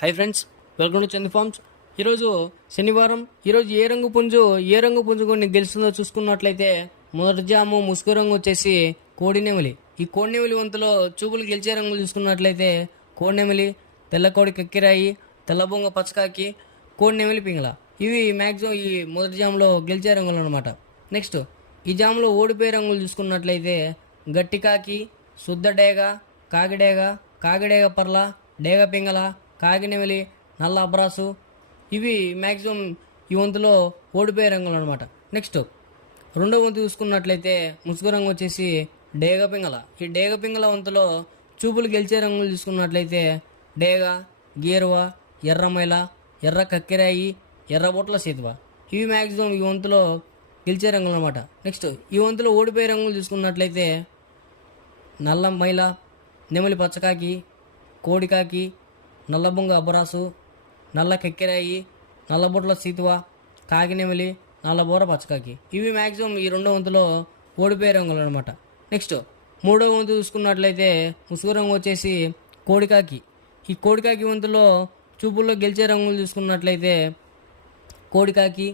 Hi friends, welcome to Chand farms. ఈరోజు శనివారం. ఈరోజు ఏ రంగు పుంజు కొన్ని గెలుస్తుందో చూసుకున్నట్లయితే మొదటి జాము ముసుగు రంగు వచ్చేసి కోడినెమిలి. ఈ కోడినెమిలి వంతులో చూపులు గెలిచే రంగులు చూసుకున్నట్లయితే కోడినెమిలి, తెల్లకోడి కక్కిరాయి, తెల్లబొంగ పచ్చకాకి, కోడినెమిలి పింగళ. ఇవి మ్యాక్సిమం ఈ మొదటి జాములో గెలిచే రంగులు అనమాట. నెక్స్ట్ ఈ జాములో ఓడిపోయే రంగులు చూసుకున్నట్లయితే గట్టికాకి, శుద్ధ డేగ, కాగిడేగ పర్ల, డేగ పింగళ, కాగినెమిలి, నల్ల అబ్రాసు. ఇవి మ్యాక్సిమం ఈ వంతులో ఓడిపోయే రంగులు అనమాట. నెక్స్ట్ రెండో వంతు చూసుకున్నట్లయితే ముసుగు రంగు వచ్చేసి డేగ పింగళ. ఈ డేగ పింగళ వంతులో చూపులు గెలిచే రంగులు చూసుకున్నట్లయితే డేగ, గేరువ, ఎర్రమైల, ఎర్ర కక్కిరాయి, ఎర్రబొట్ల సీతువ. ఇవి మ్యాక్సిమం ఈ వంతులో గెలిచే రంగులు అనమాట. నెక్స్ట్ ఈ వంతులో ఓడిపోయే రంగులు చూసుకున్నట్లయితే నల్ల మైల, నెమలి పచ్చకాకి, కోడికాకి, నల్లబొంగ అబ్బరాసు, నల్ల కెక్కెరాయి, నల్లబొట్ల సీతువ, కాగినెమిలి, నల్లబోర పచ్చకాకి. ఇవి మ్యాక్సిమం ఈ రెండో వంతులో ఓడిపోయే రంగులు అనమాట. నెక్స్ట్ మూడో వంతు చూసుకున్నట్లయితే ముసుగు రంగు వచ్చేసి కోడికాకి. ఈ కోడికాకి వంతులో చూపుల్లో గెలిచే రంగులు చూసుకున్నట్లయితే కోడికాకి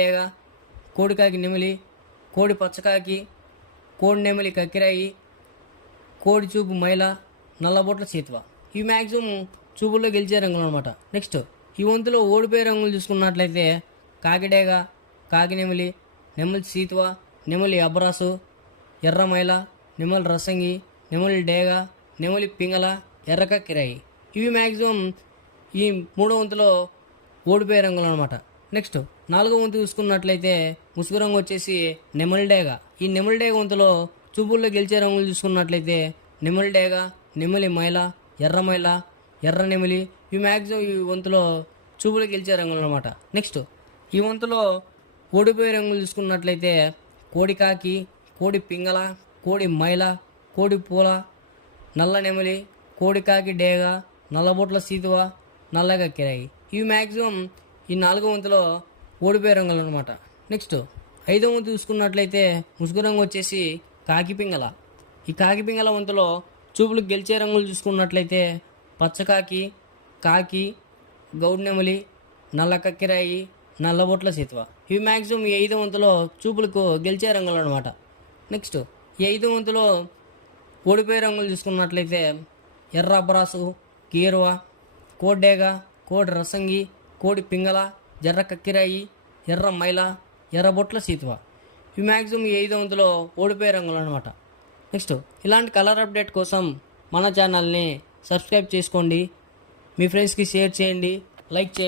డేగ, కోడికాకి నెమిలి, కోడి పచ్చకాకి, కోడి నెమిలి కక్కిరాయి, కోడి చూపు మైల, నల్లబొట్ల సీతువ. ఇవి మ్యాక్సిమం చూపుల్లో గెలిచే రంగులు అనమాట. నెక్స్ట్ ఈ వంతులో ఓడిపోయే రంగులు చూసుకున్నట్లయితే కాకిడేగ, కాకినెమిలి, నెమలి సీతువ, నెమలి అబ్రాసు, ఎర్రమైల, నెమలి రసంగి, నెమలి డేగ, నెమలి పింగళ, ఎర్రకక్కిరాయి. ఇవి మ్యాక్సిమం ఈ మూడో వంతులో ఓడిపోయే రంగులు అనమాట. నెక్స్ట్ నాలుగో వంతు చూసుకున్నట్లయితే ముసుగు రంగు వచ్చేసి నెమలి డేగ. ఈ నెమలి డేగ వంతులో చూపుల్లో గెలిచే రంగులు చూసుకున్నట్లయితే నెమలి డేగ, నెమలి మైల, ఎర్రమైల, ఎర్ర నెమిలి. ఇవి మ్యాక్సిమం ఈ వంతులో చూపులు గెలిచే రంగులు అనమాట. నెక్స్ట్ ఈ వంతులో ఓడిపోయే రంగులు చూసుకున్నట్లయితే కోడికాకి, కోడి పింగళ, కోడి మైల, కోడి పూల, నల్ల నెమిలి, కోడికాకి డేగ, నల్లబొట్ల సీతువ, నల్లగా కిరాయి. ఇవి మ్యాక్సిమం ఈ నాలుగో వంతులో ఓడిపోయే రంగులు అనమాట. నెక్స్ట్ ఐదో వంతు చూసుకున్నట్లయితే ముసుగు రంగు వచ్చేసి కాకి పింగళ. ఈ కాకి పింగళ వంతులో చూపులు గెలిచే రంగులు చూసుకున్నట్లయితే పచ్చకాకి, కాకి, గౌడ్నెమలి, నల్ల కక్కిరాయి, నల్లబొట్ల సీతువ. ఇవి మ్యాక్సిమం ఈ ఐదో వంతులో చూపులకు గెలిచే రంగులు అనమాట. నెక్స్ట్ ఈ ఐదో వంతులో ఓడిపోయే రంగులు చూసుకున్నట్లయితే ఎర్ర అబ్రాసు, గేరువ, కోడ్డేగ, కోడి రసంగి, కోడి పింగళ, ఎర్ర కక్కిరాయి, ఎర్ర మైల, ఎర్రబొట్ల సీతువ. ఇవి మ్యాక్సిమం ఈ ఐదో వంతులో ఓడిపోయే రంగులు అనమాట. నెక్స్ట్ ఇలాంటి కలర్ అప్డేట్ కోసం మన ఛానల్ని సబ్స్క్రైబ్ చేసుకోండి, మీ ఫ్రెండ్స్కి షేర్ చేయండి, లైక్ చేయండి.